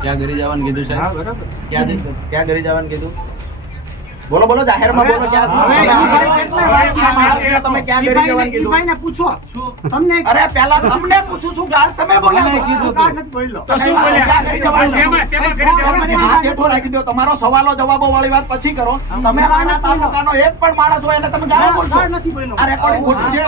ક્યાં ઘરે જવાનું કીધું બરાબર. ક્યાં ઘરે જવાનું કીધું? બોલો બોલો જાહેરમાં બોલો ક્યાં તમે જવાનું કીધું? પૂછો. તમને અરે પહેલા તમને પૂછું છું ગાળ? તમે બોલ્યા છો. કીધું બોલ્યો તો શું બોલ્યા? ક્યાં જવાનું? શેમાં- શેમાં ઘરે જવાનું? હાથ હેઠો રાખી દો તમારો સવાલો જવાબો વાળી વાત પછી કરો. તમે આના તાલુકાનો એક પણ માણસ હોય એટલે તમે ગાળ બોલશો. નથી આ રેકોર્ડિંગ ખોટું છે.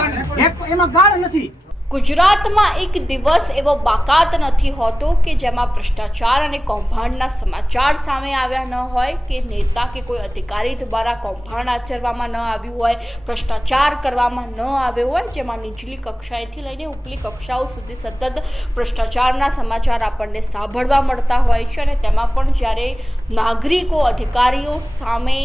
એક એમાં ગાળ નથી. ગુજરાતમાં એક દિવસ એવો બાકાત નથી હોતો કે જેમાં ભ્રષ્ટાચાર અને કૌભાંડના સમાચાર સામે આવ્યા ન હોય, કે નેતા કે કોઈ અધિકારી દ્વારા કૌભાંડ આચરવામાં ન આવ્યું હોય, ભ્રષ્ટાચાર કરવામાં ન આવ્યો હોય, જેમાં નીચલી કક્ષાએથી લઈને ઉપલી કક્ષાઓ સુધી સતત ભ્રષ્ટાચારના સમાચાર આપણને સાંભળવા મળતા હોય છે અને તેમાં પણ જ્યારે નાગરિકો, અધિકારીઓ સામે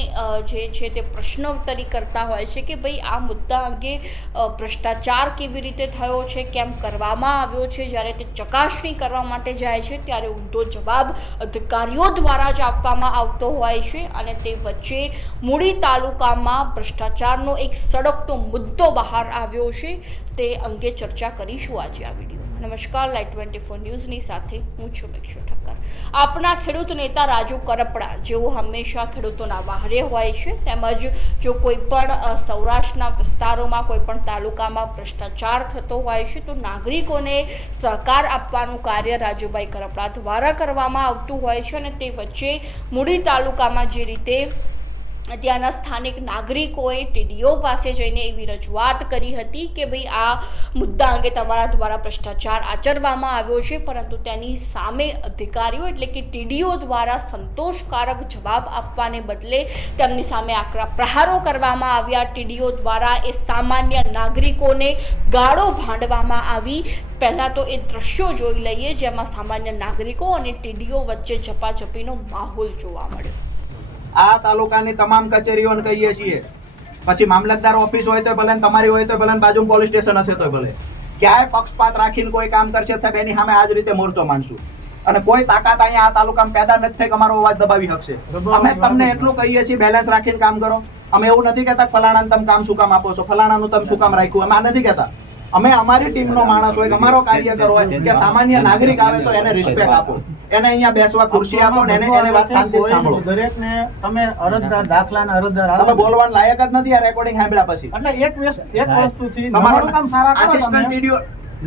જે છે તે પ્રશ્નોત્તરી કરતા હોય છે કે ભાઈ આ મુદ્દા અંગે ભ્રષ્ટાચાર કેવી રીતે થયો છે કેમ કરવામાં આવ્યો છે? જ્યારે તે ચકાસણી કરવા માટે જાય છે, ત્યારે ઊંધો જવાબ અધિકારીઓ દ્વારા જ આપવામાં આવતો હોય છે અને તે વચ્ચે મૂડી તાલુકામાં ભ્રષ્ટાચારનો એક સળગતો મુદ્દો બહાર આવ્યો છે. તે અંગે ચર્ચા કરીશું આજે આ વિડીયોમાં. નમસ્કાર લાઈટ ટ્વેન્ટી ફોર ન્યૂઝની સાથે હું છું મેક્ષો ઠક્કર. આપણા ખેડૂત નેતા રાજુ કરપડા, જેઓ હંમેશા ખેડૂતોના વહારે હોય છે, તેમજ જો કોઈ પણ સૌરાષ્ટ્રના વિસ્તારોમાં કોઈ પણ તાલુકામાં ભ્રષ્ટાચાર થતો હોય છે, તો નાગરિકોને સહકાર આપવાનું કાર્ય રાજુભાઈ કરપડા દ્વારા કરવામાં આવતું હોય છે અને તે વચ્ચે મૂડી તાલુકામાં જે રીતે ત્યાંના સ્થાનિક નાગરિકોએ ટીડીઓ પાસે જઈને એવી રજૂઆત કરી હતી કે ભાઈ આ મુદ્દા અંગે તમારા દ્વારા ભ્રષ્ટાચાર આચરવામાં આવ્યો છે, પરંતુ તેની સામે અધિકારીઓ એટલે કે ટીડીઓ દ્વારા સંતોષકારક જવાબ આપવાને બદલે તેમની સામે આકરા પ્રહારો કરવામાં આવ્યા. ટીડીઓ દ્વારા એ સામાન્ય નાગરિકોને ગાળો ભાંડવામાં આવી. પહેલાં તો એ દ્રશ્યો જોઈ લઈએ જેમાં સામાન્ય નાગરિકો અને ટીડીઓ વચ્ચે ઝપાઝપીનો માહોલ જોવા મળ્યો. આ તાલુકાની તમામ કચેરીઓને કહીએ છીએ. પછી મામલતદાર ઓફિસ હોય તો ભલે તમારી હોય તો ભલે બાજુ પોલીસ સ્ટેશન હશે તો ભલે. ક્યાંય પક્ષપાત રાખીને કોઈ કામ કરશે સાહેબ એની સામે આ જ રીતે મોરચો માંડશું. અને કોઈ તાકાત અહીંયા આ તાલુકામાં પેદા નથી થઈ કે અમારો અવાજ દબાવી શકશે. અમે તમને એટલું કહીએ છીએ બેલેન્સ રાખીને કામ કરો. અમે એવું નથી કહેતા ફલાણાને તમે કામ શું કામ આપો છો? ફલાણાનું તમે શું કામ રાખ્યું? અમે આ નથી કહેતા. અમે અમારી ટીમનો માણસ હોય અમારો કાર્યકર હોય કે સામાન્ય નાગરિક આવે તો એને રિસ્પેક્ટ આપો. એને અહીંયા બેસવા ખુરશી આપો ને એને એને વાત શાંતિ સાંભળો. દરેકને તમે અરજદાર દાખલાના અરજદાર તમે આવો. બોલવાનું લાયક જ નથી આ રેકોર્ડિંગ સાંભળ્યા પછી. એટલે એક વસ્તુ એક વસ્તુથી તમારો નમણું કામ સારા આસિસ્ટન્ટ વિડિયો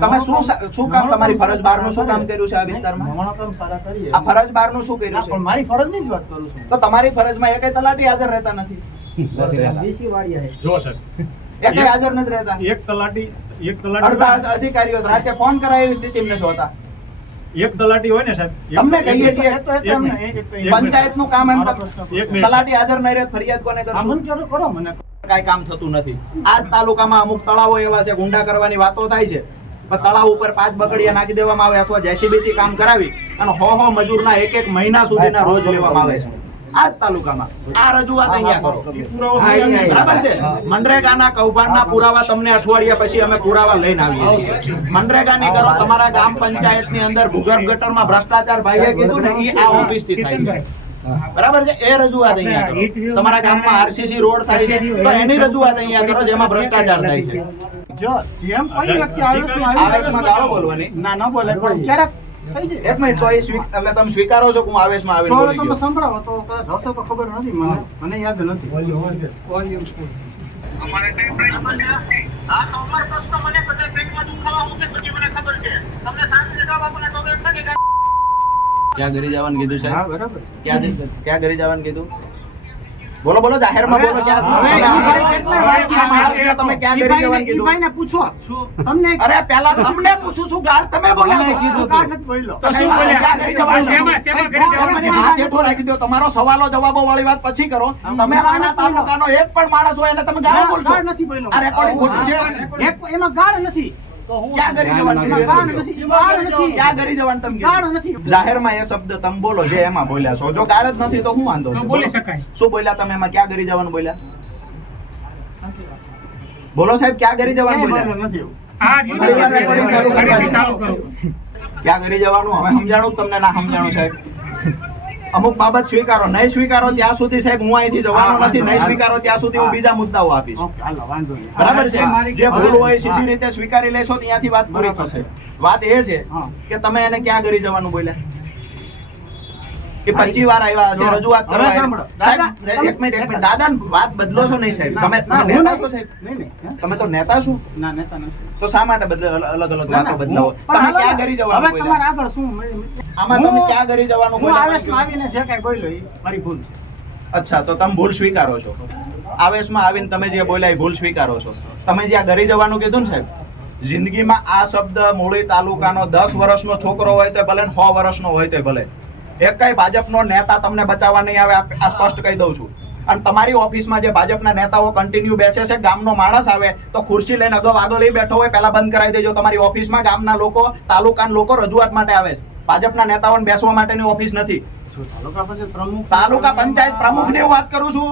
તમે. શું શું કામ તમારી ફરજ બહારનું શું કામ કર્યું છે આ વિસ્તારમાં? નમણું કામ સારા કરીએ. આ ફરજ બહારનું શું કર્યું છે? પણ મારી ફરજની જ વાત કરું છું. તો તમારી ફરજમાં એકેય તલાટી હાજર રહેતા નથી. દેશી વાડિયા છે. જો સર. એકેય હાજર નથી રહેતા. એક તલાટી એક તલાટી અધિકારીઓ રાતે ફોન કરાય એવી સ્થિતિ નથી હોતા. એક તલાટી હોય ને સાહેબ અમને કહીએ છીએ પંચાયત. પંચાયતનું કામ એમ. તલાટી હાજર નહીં રહે ફરિયાદ કોને હા, કરો કરો મને. કઈ કામ થતું નથી. આ તાલુકામાં અમુક તળાવો એવા છે ગુંડા કરવાની વાતો થાય છે. તળાવ ઉપર પાંચ બકડીયા નાખી દેવામાં આવે અથવા જેસીબી થી કામ કરાવી અને હો હો મજૂરના એક એક મહિના સુધીના રોજ લેવામાં આવે છે. આ તાલુકામાં. આ રજૂઆત અહીંયા કરો. બરાબર છે? મનરેગાના કૌભાંડના પુરાવા તમને અઠવાડિયા પછી અમે પુરાવા લઈને આવીએ છીએ. મનરેગાની કરો તમારા ગામ પંચાયતની અંદર ભૂગર્ભ ગટરમાં ભ્રષ્ટાચાર ભાઈએ કીધું ને એ આ ઓફિસથી થાય છે. બરાબર છે? એ રજૂઆત અહીંયા કરો. તમારા ગામમાં આરસીસી રોડ થાય છે. તો એની રજૂઆત અહીંયા કરો જેમાં ભ્રષ્ટાચાર થાય છે. જો જેમ કોઈ વ્યક્તિ આવી આવેશમાં ગાળો બોલવાની. ના ન બોલે પણ ક્યારેક એક મિનિટ તો એ એટલે તમે સ્વીકારો છો કે હું આવેશમાં આવીને બોલી તમે ગયો? સંભળાવો તો કદાચ હશે તો ખબર નથી. મને મને યાદ નથી. અમારે કઈ બરાબર છે? હા તો અમારો પ્રશ્ન મને બધા પેટમાં દુખાવા હું છે પછી મને ખબર છે. તમને શાંતિ જવાબ આપો ને તો કે નથી કે ક્યાં ઘરે જવાનું કીધું છે હા બરાબર. ક્યાં ક્યાં ઘરે જવાનું કીધું? બોલો બોલો જાહેરમાં બોલો ક્યાં તમે જવાનું કીધું? પૂછો. તમને અરે પહેલા તમને પૂછું છું ગાળ? તમે બોલ્યા છો. કીધું કાઢ નથી બોલ્યો. તો શું બોલ્યા? ક્યાં ઘરે જવાનું? શેમાં- શેમાં ઘરે જવાનું? મને હાથ હેઠો રાખી દો. તમારો સવાલો જવાબો વાળી વાત પછી કરો. તમે આના તાલુકાનો એક પણ માણસ હોય એટલે તમે ગાળ બોલશો. નથી બોલ્યો. ખોટું છે. એક- એમાં ગાળ નથી. જાહેરમાં એ શબ્દ તમે બોલો જે એમાં બોલ્યા છો. જો ગાળ જ નથી તો હું વાંધો બોલી બોલો. શકાય. શું બોલ્યા તમે એમાં? ક્યાં ઘરે જવાનું બોલ્યા? બોલો સાહેબ ક્યાં ઘરે જવાનું બોલ્યા? ક્યાં ઘરે જવાનું? હવે સમજાણું તમને ના સમજાણું સાહેબ. અમુક બાબત સ્વીકારો નહીં સ્વીકારો ત્યાં સુધી સાહેબ હું અહીંથી જવાનો નથી નહીં સ્વીકારો ત્યાં સુધી હું બીજા મુદ્દાઓ આપીશ. બરાબર છે? જે ભૂલ હોય સીધી રીતે સ્વીકારી લેશો ત્યાંથી વાત પૂરી થશે. વાત એ છે કે તમે એને ક્યાં ઘરે જવાનું બોલ્યા? કે પચી વાર આવ્યા હશે રજૂઆત કરવા. સાહેબ એક મિનિટ એક મિનિટ દાદા વાત બદલો છો નહીં સાહેબ. તમે નેતા છો સાહેબ. નહીં નહીં તમે તો નેતા છો? ના નેતા નથી. તો શા માટે બદલ અલગ અલગ વાતો બદલાવો? તમે ક્યાં ને, જવાનું હવે તમારે આગળ શું? આમાં તમે ક્યાં ઘરે જવાનું હું આવેશમાં આવીને જે કાંઈ બોલ્યો એ મારી ભૂલ છે. અચ્છા તો તમે ભૂલ સ્વીકારો છો. આવેશમાં આવીને તમે જે બોલ્યા એ ભૂલ સ્વીકારો છો. તમે જ્યાં ઘરે જવાનું કીધું ને સાહેબ જિંદગીમાં આ શબ્દ મૂળી તાલુકાનો દસ વર્ષનો છોકરો હોય તો ભલે સો વર્ષનો હોય તો ભલે. એક કઈ ભાજપનો નેતા તમને બચાવવા નહીં આવે આ સ્પષ્ટ કહી દઉં છું. અને તમારી ઓફિસમાં જે ભાજપના નેતાઓ કન્ટિન્યુ બેસે છે ગામનો માણસ આવે તો ખુરશી લઈને અગાઉ આગળ એ બેઠો હોય પહેલા બંધ કરાવી દેજો. તમારી ઓફિસમાં ગામના લોકો તાલુકાના લોકો રજૂઆત માટે આવે છે. ભાજપના નેતાઓને બેસવા માટેની ઓફિસ નથી. તાલુકા પંચાયત પ્રમુખ? ને વાત કરું છું.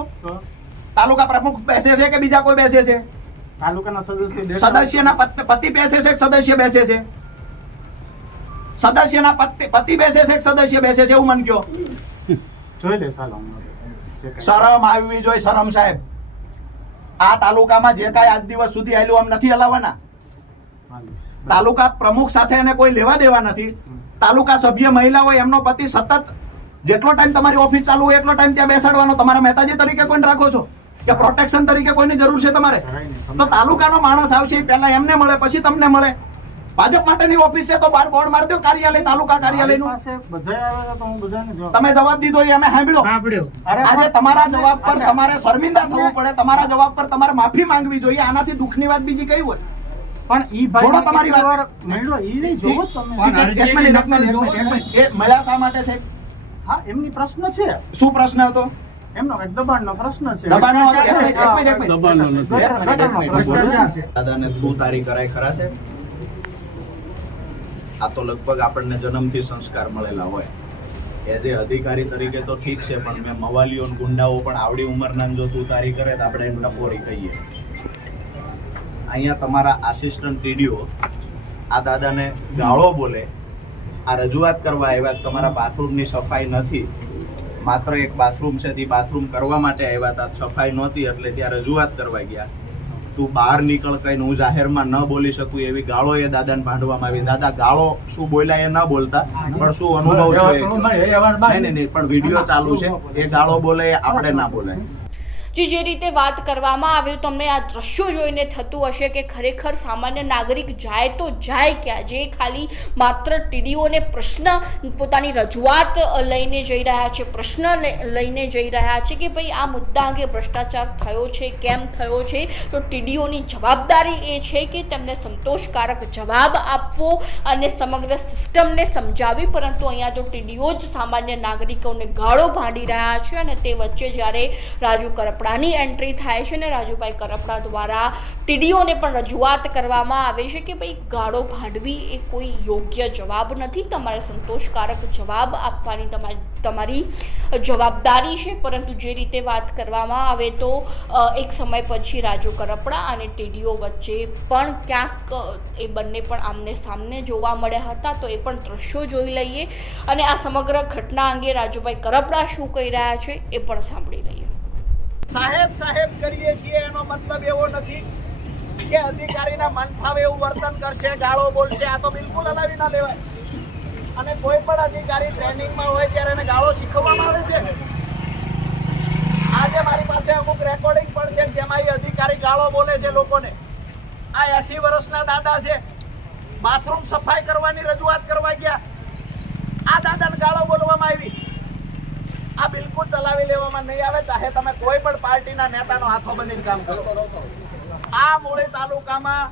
તાલુકા પ્રમુખ બેસે છે કે બીજા કોઈ બેસે છે? તાલુકાના સદસ્ય સદસ્યના પતિ બેસે છે સદસ્ય બેસે છે? સદસ્યના પતિ પતિ બેસે છે સદસ્ય બેસે છે એવું મન કયો. જોઈ લે. શરમ આવવી જોઈએ શરમ સાહેબ. આ તાલુકામાં જે કાંઈ આજ દિવસ સુધી આવેલું આમ નથી હલાવવાના. તાલુકા પ્રમુખ સાથે એને કોઈ લેવા દેવા નથી. તાલુકા સભ્ય મહિલા હોય એમનો પતિ સતત જેટલો ટાઈમ તમારી ઓફિસ ચાલુ હોય એટલો ટાઈમ ત્યાં બેસાડવાનો. તમારા મહેતાજી તરીકે કોઈને રાખો છો? કે પ્રોટેક્શન તરીકે કોઈની જરૂર છે તમારે? તો તાલુકાનો માણસ આવશે પહેલા એમને મળે પછી તમને મળે. ભાજપ માટેની ઓફિસ છે તો બાર બોર્ડ મારી દો કાર્યાલય તાલુકા કાર્યાલયનું. તમે જવાબ દીધો એ અમે સાંભળ્યો. આજે તમારા જવાબ પર તમારે શર્મિંદા થવું પડે તમારા જવાબ પર તમારે માફી માંગવી જોઈએ આનાથી દુઃખની વાત બીજી કઈ હોય? પણ ઈ ભાઈ તમારી વાત. મળ્યો ઈ નહીં જોવો તમે. એ મળ્યા શા માટે હા એમની પ્રશ્ન છે. શું પ્રશ્ન હતો? એમનો દબાણનો પ્રશ્ન છે. દબાણનો એક મિનિટ, એક મિનિટ, દબાણનો નથી. ગટર- ગટરનો એક મિનિટ, પ્રશ્ન છે. દાદાને શું તારી કરાય ખરા છે? આ તો લગભગ આપણને જન્મથી સંસ્કાર મળેલા હોય. એઝ એ અધિકારી તરીકે તો ઠીક છે, પણ મેં મવાલીઓ ગુંડાઓ પણ આવડી ઉંમરના જો તું તારી કરે તો આપણે એમ ટપોરી કહીએ. અહીંયા તમારા આસિસ્ટન્ટ ટીડીઓ આ દાદાને ગાળો બોલે, આ રજૂઆત કરવા આવ્યા તમારા બાથરૂમની સફાઈ નથી. માત્ર એક બાથરૂમ છે, તે બાથરૂમ કરવા માટે આવ્યા હતા સફાઈ નહોતી એટલે ત્યાં રજૂઆત કરવા ગયા. તું બહાર નીકળ કઈ હું જાહેરમાં ન બોલી શકું એવી ગાળો એ દાદાને ભાંડવામાં આવી. દાદા ગાળો શું બોલ્યા એ ન બોલતા પણ શું અનુભવ છે નહીં નહીં નહીં પણ વીડિયો ચાલુ છે. એ ગાળો બોલે આપણે ના બોલાય. જે જે રીતે વાત કરવામાં આવે તમને આ દ્રશ્યો જોઈને થતું હશે કે ખરેખર સામાન્ય નાગરિક જાય તો જાય ક્યાં? જે ખાલી માત્ર ટીડીઓને પ્રશ્ન પોતાની રજૂઆત લઈને જઈ રહ્યા છે, પ્રશ્ન લઈ- લઈને જઈ રહ્યા છે કે ભાઈ આ મુદ્દા અંગે ભ્રષ્ટાચાર થયો છે, કેમ થયો છે? તો ટીડીઓની જવાબદારી એ છે કે તેમને સંતોષકારક જવાબ આપવો અને સમગ્ર સિસ્ટમને સમજાવી, પરંતુ અહીંયા તો ટીડીઓ જ સામાન્ય નાગરિકોને ગાળો ભાંડી રહ્યા છે અને તે વચ્ચે જ્યારે રાજુ કરપડાની એન્ટ્રી થાય છે ને રાજુભાઈ કરપડા દ્વારા. ટીડીઓને પણ રજૂઆત કરવામાં આવે છે કે ભાઈ ગાળો ભાંડવી એ કોઈ યોગ્ય જવાબ નથી. તમારે સંતોષકારક જવાબ આપવાની તમારી તમારી જવાબદારી છે. પરંતુ જે રીતે વાત કરવામાં આવે તો એક સમય પછી રાજુ કરપડા અને ટીડીઓ વચ્ચે પણ ક્યાંક એ બંને પણ આમને સામને જોવા મળ્યા હતા. તો એ પણ દ્રશ્યો જોઈ લઈએ. અને આ સમગ્ર ઘટના અંગે રાજુભાઈ કરપડા શું કહી રહ્યા છે એ પણ સાંભળી લઈએ. સાહેબ સાહેબ, કરીએ છીએ, એનો મતલબ એવો નથી કે અધિકારીના મન ફાવે એવું વર્તન કરશે, ગાળો બોલશે, આ તો બિલકુલ હલાવી ના લેવાય. અને કોઈ પણ અધિકારી ટ્રેનિંગમાં હોય ત્યારે એને ગાળો શીખવવામાં આવે છે? આજે મારી પાસે અમુક રેકોર્ડિંગ પણ છે, જેમાં એ અધિકારી ગાળો બોલે છે લોકોને. આ એસી વર્ષના દાદા છે. બાથરૂમ સફાઈ કરવાની રજૂઆત કરવા ગયા. આ દાદાને ગાળો બોલવામાં આવી. આ બિલકુલ ચલાવી લેવામાં નહીં આવે, ચાહે તમે કોઈ પણ પાર્ટીના નેતાનો હાથો બનીને કામ કરો. આ મૂળી તાલુકામાં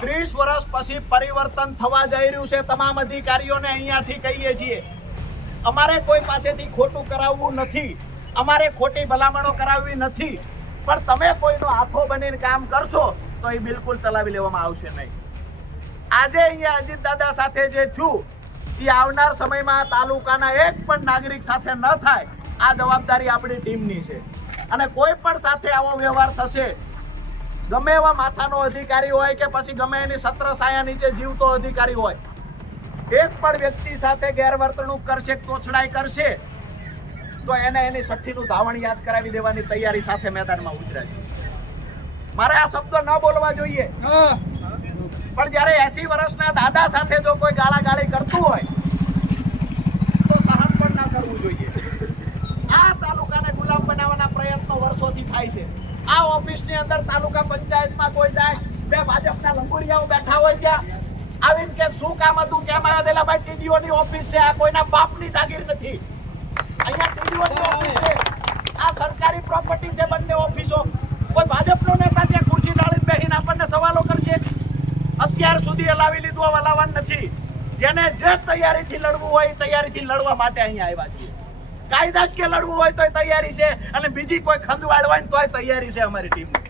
ત્રીસ વર્ષ પછી પરિવર્તન થવા જઈ રહ્યું છે. તમામ અધિકારીઓને અહીંયાથી કહીએ છીએ, અમારે કોઈ પાસેથી ખોટું કરાવવું નથી. અમારે ખોટી ભલામણો કરાવવી નથી. પણ તમે કોઈનો હાથો બનીને કામ કરશો, તો એ બિલકુલ ચલાવી લેવામાં આવશે નહીં. આજે અહીંયા અજીત દાદા સાથે જે થયું એ આવનાર સમયમાં તાલુકાના એક પણ નાગરિક સાથે ન થાય આ જવાબદારી આપણી ટીમની છે. અને કોઈ પણ સાથે આવો વ્યવહાર થશે ગમે એવા માથાનો અધિકારી હોય કે પછી ગમે એની સત્ર સાયા નીચે જીવતો અધિકારી હોય એક પણ વ્યક્તિ સાથે ગેરવર્તણૂક કરશે તોછડાઈ કરશે તો એને એની સઠ્ઠીનું ધાવણ યાદ કરાવી દેવાની તૈયારી સાથે મેદાનમાં ઉતર્યા છે. મારે આ શબ્દો ન બોલવા જોઈએ. પણ જ્યારે એસી વર્ષના દાદા સાથે જો કોઈ ગાળાગાળી કરતું હોય તો સહન પણ ના કરવું જોઈએ આ તાલુકાને ગુલામ બનાવવાના પ્રયત્નો વર્ષોથી થાય છે આ ઓફિસની અંદર તાલુકા પંચાયતમાં કોઈ જાય, બે ભાજપના લંગુડિયાઓ બેઠા હોય ત્યાં, આવીને કે શું કામ હતું, કેમ આવ્યા દેલા ભાઈ ની ઓફિસ છે, આ કોઈના બાપની જાગીર નથી. અહીંયા ની ઓફિસ છે. આ સરકારી પ્રોપર્ટી છે બંને ઓફિસો. કોઈ ભાજપનો નેતા ત્યાં ખુરશી ડાળીને બેહીને આપણને સવાલો કરશે? અત્યાર સુધી હલાવી લીધું હલાવવાનું નથી. જેને જે તૈયારીથી લડવું હોય તૈયારીથી લડવા માટે અહીંયા આવ્યા છીએ. કાયદાકીય લડવું હોય તોય તૈયારી છે, અને બીજી કોઈ ખંદવાડ હોય ને તોય તૈયારી છે અમારી ટીમ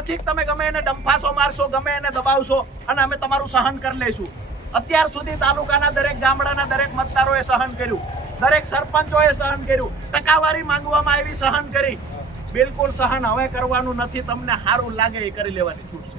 નથી તમે ગમે એને ડંફાસો મારશો, ગમે એને દબાવશો, અને અમે તમારું સહન કરી લઈશું. અત્યાર સુધી તાલુકાના દરેક ગામડાના દરેક મતદારોએ સહન કર્યું. દરેક સરપંચોએ સહન કર્યું. ટકાવારી માંગવામાં આવી, સહન કરી. બિલકુલ સહન હવે કરવાનું નથી, તમને સારું લાગે એ કરી લેવાની છૂટ.